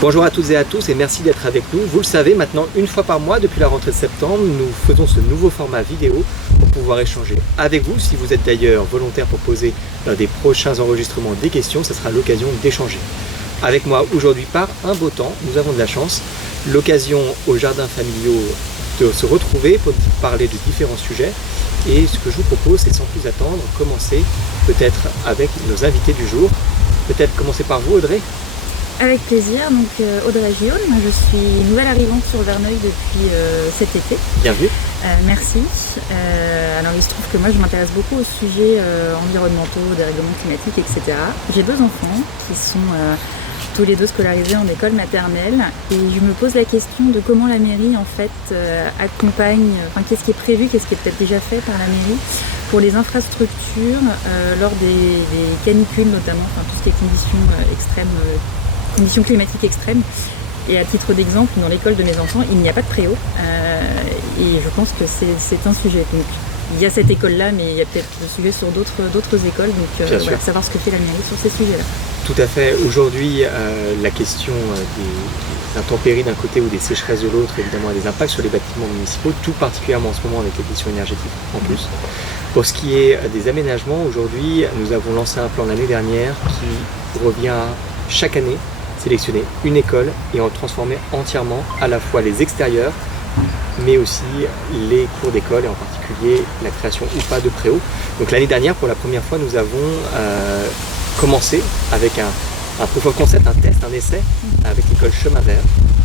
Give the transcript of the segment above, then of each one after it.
Bonjour à toutes et à tous et merci d'être avec nous. Vous le savez, maintenant, une fois par mois, depuis la rentrée de septembre, nous faisons ce nouveau format vidéo pour pouvoir échanger avec vous. Si vous êtes d'ailleurs volontaire pour poser lors des prochains enregistrements des questions, ce sera l'occasion d'échanger. Avec moi aujourd'hui par un beau temps, nous avons de la chance, l'occasion aux jardins familiaux de se retrouver pour parler de différents sujets. Et ce que je vous propose, c'est sans plus attendre, commencer peut-être avec nos invités du jour. Peut-être commencer par vous, Audrey. Avec plaisir, donc Audrey Gillon, je suis nouvelle arrivante sur Verneuil depuis cet été. Bienvenue. Merci. Alors il se trouve que moi je m'intéresse beaucoup aux sujets environnementaux, dérèglements climatiques, etc. J'ai 2 enfants qui sont tous les 2 scolarisés en école maternelle et je me pose la question de comment la mairie en fait accompagne, qu'est-ce qui est prévu, qu'est-ce qui est peut-être déjà fait par la mairie pour les infrastructures lors des canicules notamment, tout ce qui est conditions climatiques extrêmes. Et à titre d'exemple, dans l'école de mes enfants, il n'y a pas de préau. Et je pense que c'est un sujet. Donc, il y a cette école-là, mais il y a peut-être le sujet sur d'autres écoles. Donc, voilà, savoir ce que fait la mairie sur ces sujets-là. Tout à fait. Aujourd'hui, la question des intempéries d'un côté ou des sécheresses de l'autre, évidemment, a des impacts sur les bâtiments municipaux, tout particulièrement en ce moment avec les questions énergétiques en plus. Pour ce qui est des aménagements, aujourd'hui, nous avons lancé un plan l'année dernière qui revient chaque année sélectionner une école et en transformer entièrement à la fois les extérieurs mais aussi les cours d'école et en particulier la création ou pas de préau. Donc l'année dernière, pour la première fois, nous avons commencé avec un proof of concept, un test, un essai avec l'école Chemin Vert.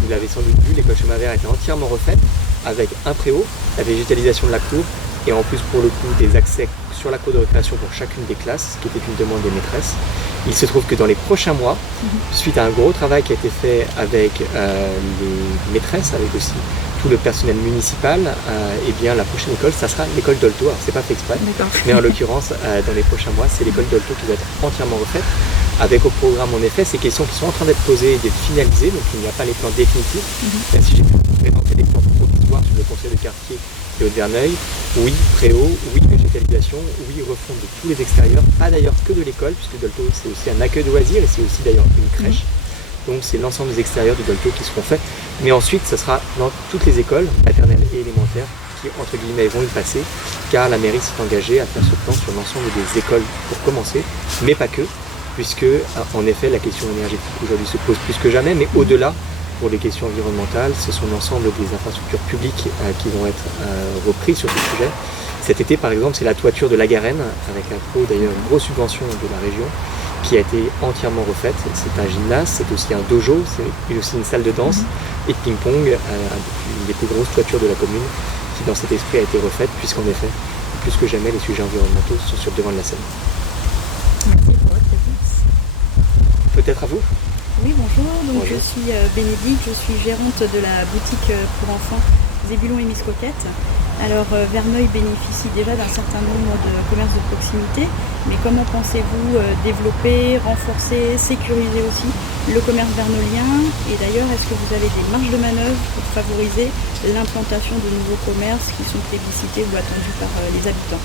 Vous l'avez sans doute vu, l'école Chemin Vert a été entièrement refaite avec un préau, la végétalisation de la cour et en plus pour le coup des accès sur la cour de récréation pour chacune des classes, ce qui était une demande des maîtresses. Il se trouve que dans les prochains mois, suite à un gros travail qui a été fait avec les maîtresses, avec aussi tout le personnel municipal, et bien la prochaine école, ça sera l'école Dolto. Alors c'est pas fait exprès, mais en l'occurrence, dans les prochains mois, c'est l'école Dolto qui va être entièrement refaite, avec au programme en effet ces questions qui sont en train d'être posées et d'être finalisées, donc il n'y a pas les plans définitifs, même si j'ai pu présenter des plans provisoires sur le conseil de quartier et au Verneuil. Oui, préau, oui, végétalisation, oui, refonte de tous les extérieurs, pas d'ailleurs que de l'école, puisque Dolto c'est aussi un accueil de loisirs et c'est aussi d'ailleurs une crèche. Donc c'est l'ensemble des extérieurs du Dolto qui seront faits. Mais ensuite, ce sera dans toutes les écoles, maternelles et élémentaires, qui entre guillemets vont y passer, car la mairie s'est engagée à faire ce plan sur l'ensemble des écoles pour commencer, mais pas que, puisque en effet la question énergétique aujourd'hui se pose plus que jamais, mais au-delà, pour les questions environnementales, ce sont l'ensemble des infrastructures publiques qui vont être reprises sur ce sujet. Cet été, par exemple, c'est la toiture de la Garenne, avec d'ailleurs une grosse subvention de la région, qui a été entièrement refaite. C'est un gymnase, c'est aussi un dojo, c'est aussi une salle de danse et de ping-pong, une des plus grosses toitures de la commune, qui dans cet esprit a été refaite, puisqu'en effet, plus que jamais, les sujets environnementaux sont sur le devant de la scène. Merci pour votre réponse. Peut-être à vous ? Oui, bonjour. Donc, bonjour. Je suis Bénédicte, je suis gérante de la boutique pour enfants Zébulon et Miss Coquette. Alors, Verneuil bénéficie déjà d'un certain nombre de commerces de proximité, mais comment pensez-vous développer, renforcer, sécuriser aussi le commerce vernolien? Et d'ailleurs, est-ce que vous avez des marges de manœuvre pour favoriser l'implantation de nouveaux commerces qui sont plébiscités ou attendus par les habitants?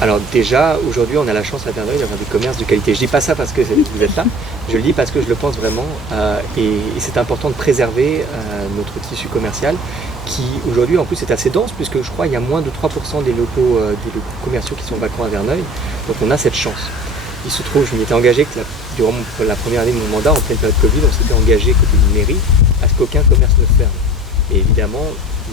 Alors déjà, aujourd'hui, on a la chance à Verneuil d'avoir des commerces de qualité. Je dis pas ça parce que vous êtes là, je le dis parce que je le pense vraiment et c'est important de préserver notre tissu commercial qui aujourd'hui en plus est assez dense puisque je crois qu'il y a moins de 3% des locaux commerciaux qui sont vacants à Verneuil, donc on a cette chance. Il se trouve, je m'y étais engagé que durant la première année de mon mandat, en pleine période Covid, on s'était engagé côté d'une mairie à ce qu'aucun commerce ne ferme. Et évidemment,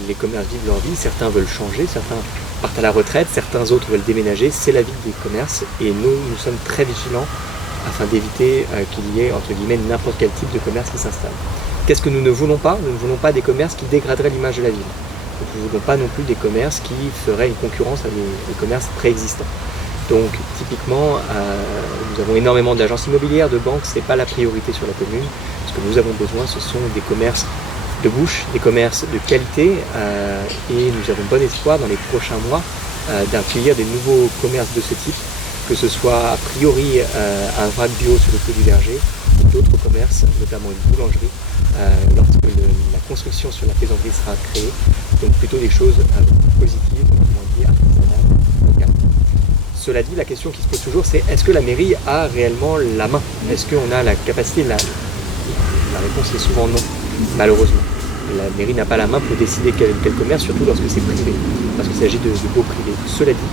les commerces vivent leur vie, certains veulent changer, certains partent à la retraite, certains autres veulent déménager, c'est la vie des commerces et nous sommes très vigilants afin d'éviter qu'il y ait entre guillemets n'importe quel type de commerce qui s'installe. Qu'est-ce que nous ne voulons pas? Nous ne voulons pas des commerces qui dégraderaient l'image de la ville. Nous ne voulons pas non plus des commerces qui feraient une concurrence à des commerces préexistants. Donc typiquement, nous avons énormément d'agences immobilières, de banques, ce n'est pas la priorité sur la commune. Ce que nous avons besoin, ce sont des commerces de bouche, des commerces de qualité et nous avons bon espoir dans les prochains mois d'accueillir des nouveaux commerces de ce type, que ce soit a priori un vrac bio sur le Clos du Verger ou d'autres commerces, notamment une boulangerie, lorsque la construction sur la plaisanterie sera créée. Donc plutôt des choses positives, comment dire, artisanales, locales. Cela dit, la question qui se pose toujours, c'est est-ce que la mairie a réellement la main? Est-ce qu'on a la capacité, La réponse est souvent non, malheureusement. La mairie n'a pas la main pour décider quel commerce, surtout lorsque c'est privé, parce qu'il s'agit de baux privés. Cela dit,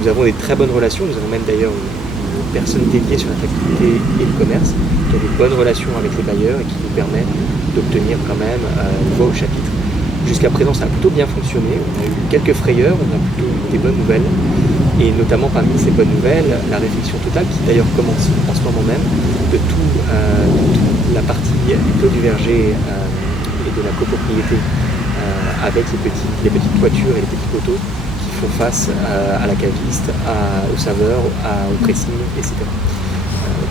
nous avons des très bonnes relations, nous avons même d'ailleurs une personne dédiée sur l'attractivité et le commerce, qui a des bonnes relations avec les bailleurs et qui nous permet d'obtenir quand même une voix au chapitre. Jusqu'à présent, ça a plutôt bien fonctionné, on a eu quelques frayeurs, on a plutôt eu des bonnes nouvelles, et notamment parmi ces bonnes nouvelles, la réflexion totale qui d'ailleurs commence en ce moment même, de toute la partie Clos du Verger et de la copropriété avec les petites toitures et les petits poteaux qui font face à la caviste, au saveur, au pressing, etc.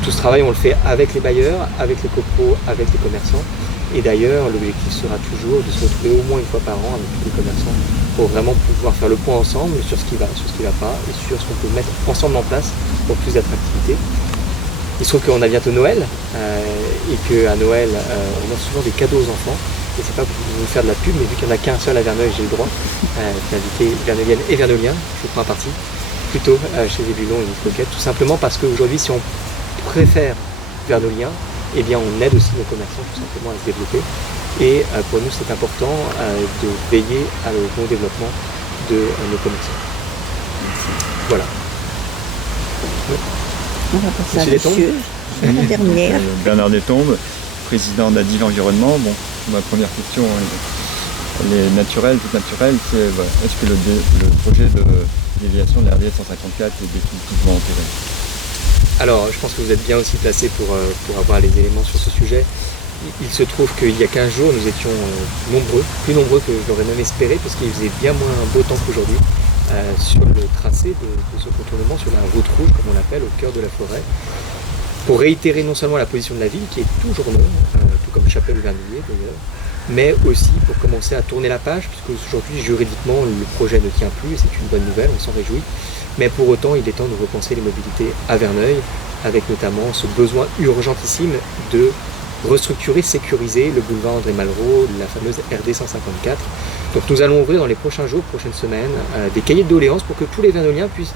Tout ce travail, on le fait avec les bailleurs, avec les copros, avec les commerçants. Et d'ailleurs, l'objectif sera toujours de se retrouver au moins une fois par an avec tous les commerçants pour vraiment pouvoir faire le point ensemble sur ce qui va pas et sur ce qu'on peut mettre ensemble en place pour plus d'attractivité. Il se trouve qu'on a bientôt Noël et qu'à Noël, on offre souvent des cadeaux aux enfants. Et c'est pas pour vous faire de la pub, mais vu qu'il n'y en a qu'un seul à Verneuil, j'ai le droit d'inviter Verneuiliennes et Verneuiliens, je prends un parti, plutôt chez Zébulon et Miscoquette, tout simplement parce qu'aujourd'hui, si on préfère Verneuilien, eh bien on aide aussi nos commerçants tout simplement à se développer. Et pour nous, c'est important de veiller au bon développement de nos commerçants. Voilà. On va passer à monsieur, la dernière. Bernard Destombes, président d'Adil Environnement. Bon, ma première question, elle est naturelle, toute naturelle, c'est est-ce que le projet de déviation de la RDS 154 est définitivement enterré? Alors, je pense que vous êtes bien aussi placé pour avoir les éléments sur ce sujet. Il se trouve qu'il y a 15 jours, nous étions nombreux, plus nombreux que je l'aurais même espéré, parce qu'il faisait bien moins beau temps qu'aujourd'hui, sur le tracé de ce contournement, sur la route rouge, comme on l'appelle, au cœur de la forêt, pour réitérer non seulement la position de la ville, qui est toujours non, tout comme Chapelle-Vernouillet d'ailleurs, mais aussi pour commencer à tourner la page, puisque aujourd'hui, juridiquement, le projet ne tient plus, et c'est une bonne nouvelle, on s'en réjouit. Mais pour autant, il est temps de repenser les mobilités à Verneuil, avec notamment ce besoin urgentissime de restructurer, sécuriser le boulevard André Malraux, la fameuse RD 154. Donc nous allons ouvrir dans les prochains jours, prochaines semaines, des cahiers de doléances pour que tous les Verneuiliens puissent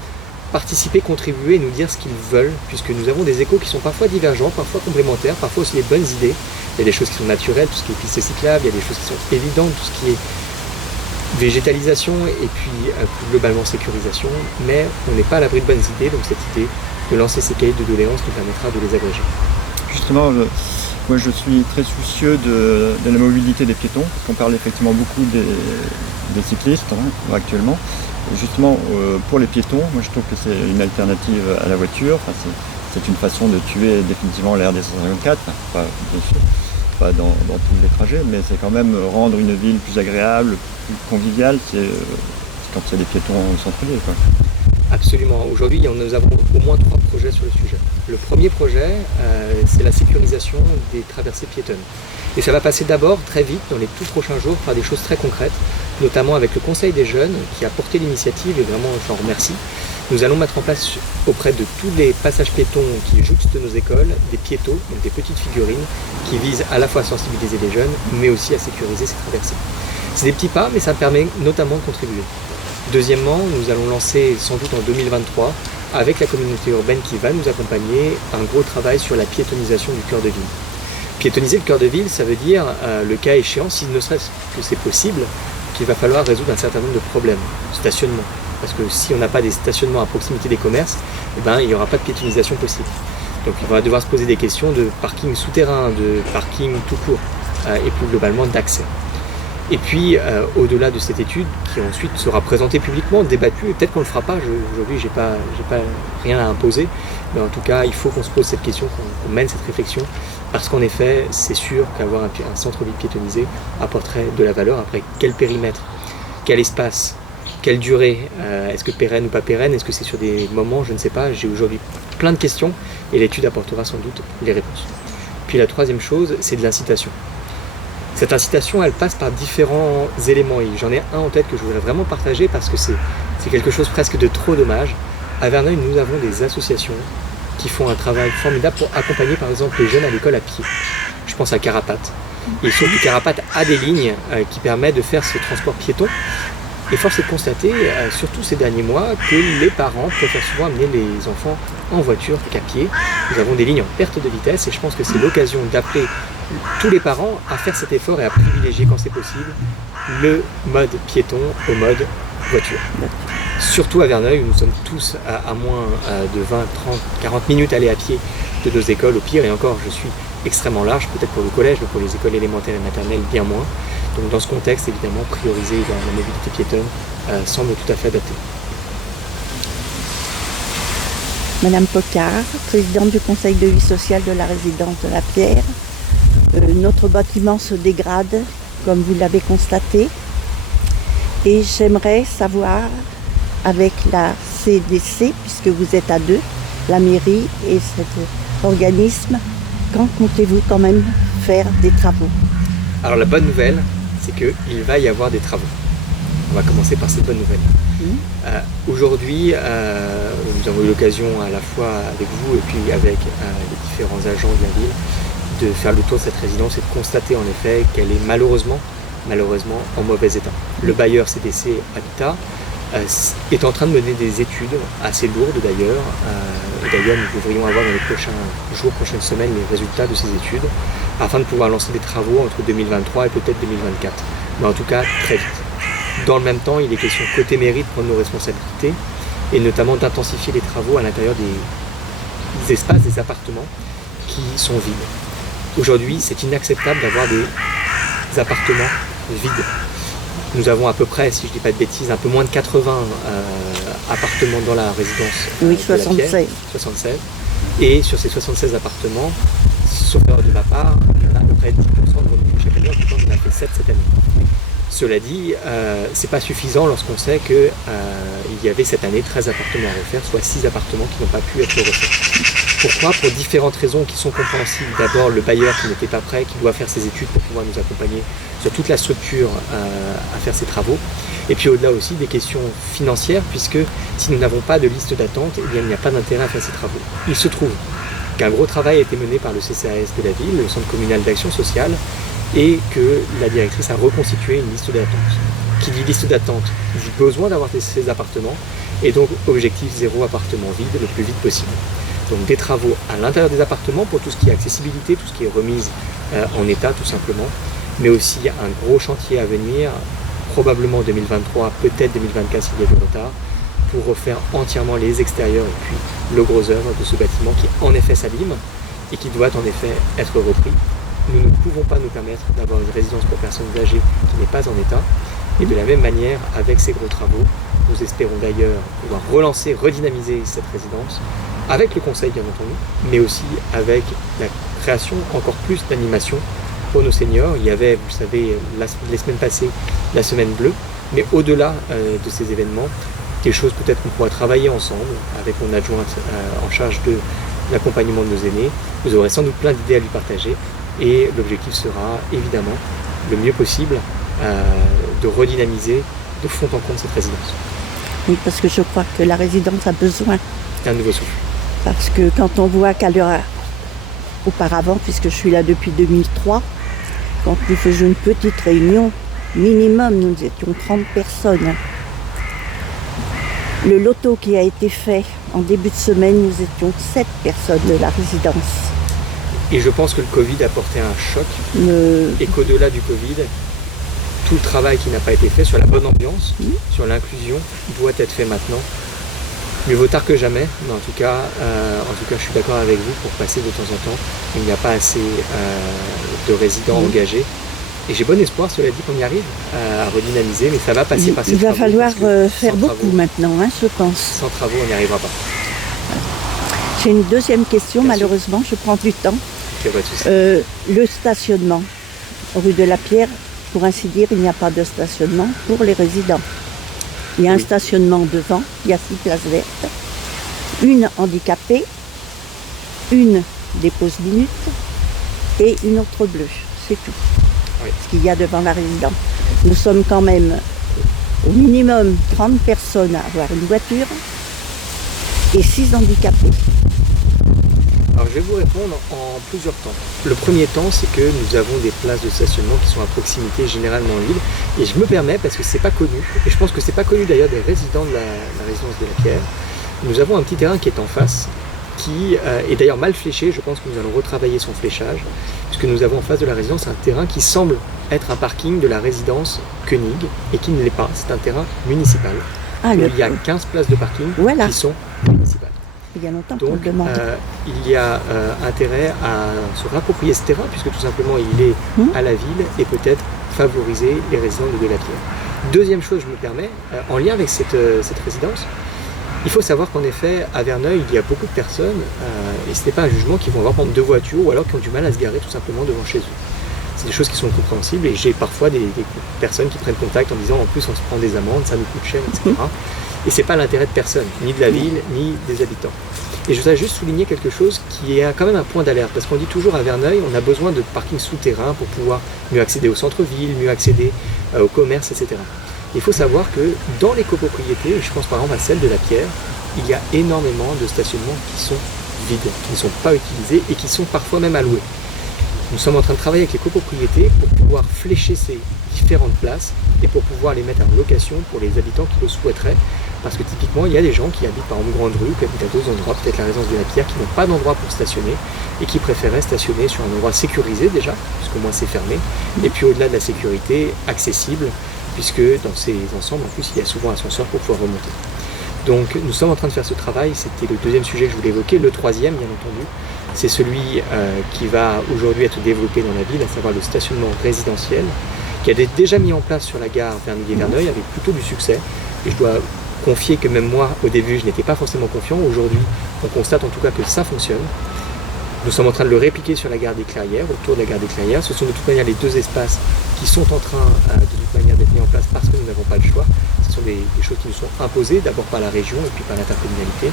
participer, contribuer et nous dire ce qu'ils veulent, puisque nous avons des échos qui sont parfois divergents, parfois complémentaires, parfois aussi les bonnes idées. Il y a des choses qui sont naturelles, tout ce qui est pistes cyclables, il y a des choses qui sont évidentes, tout ce qui est végétalisation et puis plus globalement sécurisation, mais on n'est pas à l'abri de bonnes idées, donc cette idée de lancer ces cahiers de doléances nous permettra de les agréger. Justement, moi je suis très soucieux de la mobilité des piétons, parce qu'on parle effectivement beaucoup des cyclistes actuellement. Et justement, pour les piétons, moi je trouve que c'est une alternative à la voiture, enfin, c'est une façon de tuer définitivement la RD 154, pas, bien sûr, pas dans tous les trajets, mais c'est quand même rendre une ville plus agréable, plus conviviale, c'est quand il y a des piétons centraliers, quoi. Absolument. Aujourd'hui, nous avons au moins 3 projets sur le sujet. Le premier projet, c'est la sécurisation des traversées piétonnes. Et ça va passer d'abord, très vite, dans les tout prochains jours, par des choses très concrètes, notamment avec le Conseil des jeunes qui a porté l'initiative, et vraiment je l'en remercie. Nous allons mettre en place auprès de tous les passages piétons qui jouxtent nos écoles, des piétos, donc des petites figurines, qui visent à la fois à sensibiliser les jeunes, mais aussi à sécuriser ces traversées. C'est des petits pas, mais ça permet notamment de contribuer. Deuxièmement, nous allons lancer sans doute en 2023, avec la communauté urbaine qui va nous accompagner, un gros travail sur la piétonisation du cœur de ville. Piétoniser le cœur de ville, ça veut dire, le cas échéant, si ne serait-ce que c'est possible, qu'il va falloir résoudre un certain nombre de problèmes. Stationnement. Parce que si on n'a pas des stationnements à proximité des commerces, eh ben, il n'y aura pas de piétonisation possible. Donc il va devoir se poser des questions de parking souterrain, de parking tout court, et plus globalement d'accès. Et puis, au-delà de cette étude, qui ensuite sera présentée publiquement, débattue, et peut-être qu'on ne le fera pas, aujourd'hui j'ai pas rien à imposer, mais en tout cas, il faut qu'on se pose cette question, qu'on mène cette réflexion, parce qu'en effet, c'est sûr qu'avoir un centre-ville piétonisé apporterait de la valeur. Après, quel périmètre, quel espace, quelle durée, est-ce que pérenne ou pas pérenne, est-ce que c'est sur des moments, je ne sais pas, j'ai aujourd'hui plein de questions, et l'étude apportera sans doute les réponses. Puis la troisième chose, c'est de l'incitation. Cette incitation, elle passe par différents éléments et j'en ai un en tête que je voudrais vraiment partager parce que c'est quelque chose presque de trop dommage. À Verneuil, nous avons des associations qui font un travail formidable pour accompagner par exemple les jeunes à l'école à pied. Je pense à Carapate. Et surtout Carapate a des lignes qui permettent de faire ce transport piéton Et force est de constater, surtout ces derniers mois, que les parents préfèrent souvent amener les enfants en voiture qu'à pied. Nous avons des lignes en perte de vitesse et je pense que c'est l'occasion d'appeler tous les parents à faire cet effort et à privilégier, quand c'est possible, le mode piéton au mode voiture. Surtout à Verneuil, où nous sommes tous à moins de 20, 30, 40 minutes à aller à pied de nos écoles, au pire, et encore, je suis extrêmement large, peut-être pour le collège, mais pour les écoles élémentaires et maternelles, bien moins. Donc dans ce contexte, évidemment, prioriser la mobilité piétonne semble tout à fait adapté. Madame Pocard, présidente du conseil de vie sociale de la résidence de la Pierre. Notre bâtiment se dégrade, comme vous l'avez constaté. Et j'aimerais savoir, avec la CDC, puisque vous êtes à deux, la mairie et cet organisme, quand comptez-vous quand même faire des travaux? Alors la bonne nouvelle, c'est qu'il va y avoir des travaux. On va commencer par cette bonne nouvelle. Aujourd'hui, nous avons eu l'occasion à la fois avec vous et puis avec les différents agents de la ville de faire le tour de cette résidence et de constater en effet qu'elle est malheureusement en mauvais état. Le bailleur CDC Habitat est en train de mener des études assez lourdes d'ailleurs. D'ailleurs, nous devrions avoir dans les prochains jours, prochaines semaines, les résultats de ces études afin de pouvoir lancer des travaux entre 2023 et peut-être 2024. Mais en tout cas, très vite. Dans le même temps, il est question côté mairie de prendre nos responsabilités et notamment d'intensifier les travaux à l'intérieur des espaces, des appartements qui sont vides. Aujourd'hui, c'est inacceptable d'avoir des appartements vides. Nous avons à peu près, si je ne dis pas de bêtises, un peu moins de 80 appartements dans la résidence. Oui, de la 76. Pierre, 76. Et sur ces 76 appartements, sauf erreur de ma part, il y en a à peu près 10% de revenus chaque année, en tout cas on en a fait 7 cette année. Cela dit, c'est pas suffisant lorsqu'on sait qu'il y avait cette année 13 appartements à refaire, soit 6 appartements qui n'ont pas pu être refaits. Pourquoi? Pour différentes raisons qui sont compréhensibles. D'abord, le bailleur qui n'était pas prêt, qui doit faire ses études pour pouvoir nous accompagner sur toute la structure à faire ses travaux. Et puis au-delà aussi des questions financières, puisque si nous n'avons pas de liste d'attente, eh bien, il n'y a pas d'intérêt à faire ces travaux. Il se trouve qu'un gros travail a été mené par le CCAS de la ville, le Centre communal d'action sociale, et que la directrice a reconstitué une liste d'attente. Qui dit liste d'attente dit besoin d'avoir ces appartements, et donc objectif 0 appartement vide le plus vite possible. Donc des travaux à l'intérieur des appartements pour tout ce qui est accessibilité, tout ce qui est remise en état tout simplement, mais aussi un gros chantier à venir, probablement 2023, peut-être 2024 s'il y a du retard, pour refaire entièrement les extérieurs et puis le gros œuvre de ce bâtiment qui en effet s'abîme et qui doit en effet être repris. Nous ne pouvons pas nous permettre d'avoir une résidence pour personnes âgées qui n'est pas en état. Et de la même manière, avec ces gros travaux, nous espérons d'ailleurs pouvoir relancer, redynamiser cette résidence, avec le conseil bien entendu, mais aussi avec la création encore plus d'animation pour nos seniors. Il y avait, vous savez, les semaines passées, la semaine bleue, mais au-delà de ces événements, des choses peut-être qu'on pourra travailler ensemble avec mon adjointe en charge de l'accompagnement de nos aînés. Vous aurez sans doute plein d'idées à lui partager et l'objectif sera évidemment le mieux possible de redynamiser de fond en comble cette résidence. Oui, parce que je crois que la résidence a besoin. Un nouveau souffle. Parce que quand on voit qu'à l'heure auparavant, puisque je suis là depuis 2003, quand nous faisions une petite réunion, minimum, nous étions 30 personnes. Le loto qui a été fait en début de semaine, nous étions 7 personnes de la résidence. Et je pense que le Covid a porté un choc et qu'au-delà du Covid, tout le travail qui n'a pas été fait sur la bonne ambiance, sur l'inclusion, doit être fait maintenant. Mieux vaut tard que jamais, mais en tout cas, je suis d'accord avec vous pour passer de temps en temps. Il n'y a pas assez de résidents engagés. Et j'ai bon espoir, cela dit, qu'on y arrive à redynamiser, mais ça va passer par ces travaux. Il va falloir faire beaucoup maintenant, je pense. Sans travaux, on n'y arrivera pas. J'ai une deuxième question, malheureusement, je prends du temps. Le stationnement. Rue de la Pierre, pour ainsi dire, il n'y a pas de stationnement pour les résidents. Il y a un stationnement devant, il y a 6 places vertes, une handicapée, une des pauses minutes et une autre bleue. C'est tout. Ce qu'il y a devant la résidence. Nous sommes quand même au minimum 30 personnes à avoir une voiture et 6 handicapés. Alors je vais vous répondre en plusieurs temps. Le premier temps, c'est que nous avons des places de stationnement qui sont à proximité, généralement en ville. Et je me permets, parce que c'est pas connu, et je pense que c'est pas connu d'ailleurs des résidents de la résidence de la Pierre, nous avons un petit terrain qui est en face, qui est d'ailleurs mal fléché. Je pense que nous allons retravailler son fléchage, puisque nous avons en face de la résidence un terrain qui semble être un parking de la résidence Koenig, et qui ne l'est pas. C'est un terrain municipal. Il y a 15 places de parking qui sont municipales. Il y a longtemps Donc, qu'on le demande. il y a intérêt à se rapproprier ce terrain, puisque tout simplement il est à la ville, et peut-être favoriser les résidents de la Pierre. Deuxième chose, je me permets, en lien avec cette résidence, il faut savoir qu'en effet, à Verneuil, il y a beaucoup de personnes, et ce n'est pas un jugement, qui vont avoir prendre 2 voitures, ou alors qui ont du mal à se garer tout simplement devant chez eux. C'est des choses qui sont compréhensibles, et j'ai parfois des personnes qui prennent contact en disant en plus on se prend des amendes, ça nous coûte cher, etc. Et c'est pas l'intérêt de personne, ni de la ville, ni des habitants. Et je voudrais juste souligner quelque chose qui est quand même un point d'alerte, parce qu'on dit toujours à Verneuil, on a besoin de parking souterrain pour pouvoir mieux accéder au centre-ville, mieux accéder au commerce, etc. Il faut savoir que dans les copropriétés, et je pense par exemple à celle de la Pierre, il y a énormément de stationnements qui sont vides, qui ne sont pas utilisés et qui sont parfois même alloués. Nous sommes en train de travailler avec les copropriétés pour pouvoir flécher ces différentes places et pour pouvoir les mettre en location pour les habitants qui le souhaiteraient. Parce que typiquement, il y a des gens qui habitent par exemple Grande Rue, qui habitent à d'autres endroits, peut-être la résidence de la Pierre, qui n'ont pas d'endroit pour stationner et qui préféraient stationner sur un endroit sécurisé déjà, puisqu'au moins c'est fermé, et puis au-delà de la sécurité, accessible, puisque dans ces ensembles, en plus, il y a souvent un ascenseur pour pouvoir remonter. Donc nous sommes en train de faire ce travail, c'était le deuxième sujet que je voulais évoquer. Le troisième, bien entendu, c'est celui qui va aujourd'hui être développé dans la ville, à savoir le stationnement résidentiel, qui a déjà mis en place sur la gare Verneuil-et-Verneuil avec plutôt du succès. Et je dois confier que même moi, au début, je n'étais pas forcément confiant. Aujourd'hui, on constate en tout cas que ça fonctionne. Nous sommes en train de le répliquer sur la gare des Clairières, autour de la gare des Clairières. Ce sont de toute manière les 2 espaces qui sont en train de toute manière d'être mis en place parce que nous n'avons pas le choix. Ce sont des choses qui nous sont imposées, d'abord par la région et puis par l'intercommunalité.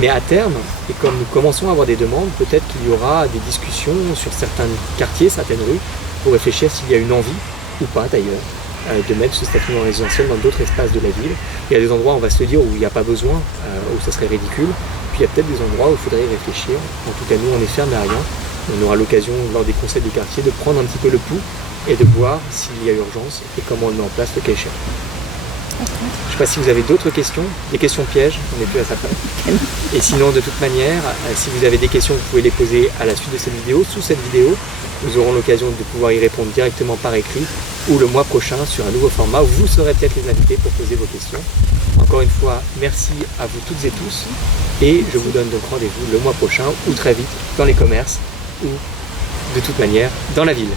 Mais à terme, et comme nous commençons à avoir des demandes, peut-être qu'il y aura des discussions sur certains quartiers, certaines rues, pour réfléchir s'il y a une envie, ou pas d'ailleurs, de mettre ce stationnement résidentiel dans d'autres espaces de la ville. Il y a des endroits où on va se dire où il n'y a pas besoin, où ça serait ridicule. Puis il y a peut-être des endroits où il faudrait y réfléchir. En tout cas, nous, on est ferme à rien. On aura l'occasion, lors des conseils de quartier, de prendre un petit peu le pouls et de voir s'il y a urgence et comment on le met en place le cas échéant. Je ne sais pas si vous avez d'autres questions, des questions pièges, on n'est plus à ça près. Et sinon, de toute manière, si vous avez des questions, vous pouvez les poser à la suite de cette vidéo, sous cette vidéo. Nous aurons l'occasion de pouvoir y répondre directement par écrit ou le mois prochain sur un nouveau format où vous serez peut-être les invités pour poser vos questions. Encore une fois, merci à vous toutes et tous et je vous donne donc rendez-vous le mois prochain ou très vite dans les commerces ou de toute manière dans la ville.